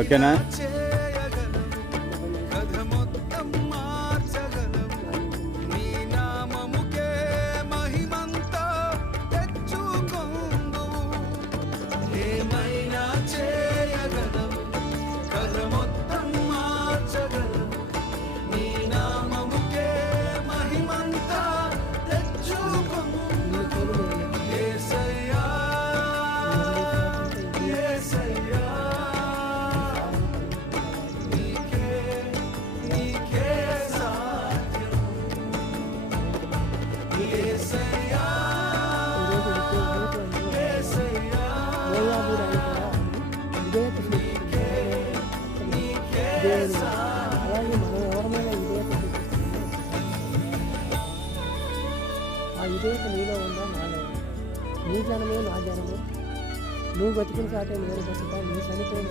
ఓకేనా? అలాగే మనం ఎవరిమైనా విధేయత నీలో ఉందా నాలో? నీ జనమే నా జనము, నువ్వు బతికిన చాటే నేను బతుకుతా, నీ చనిపోయిన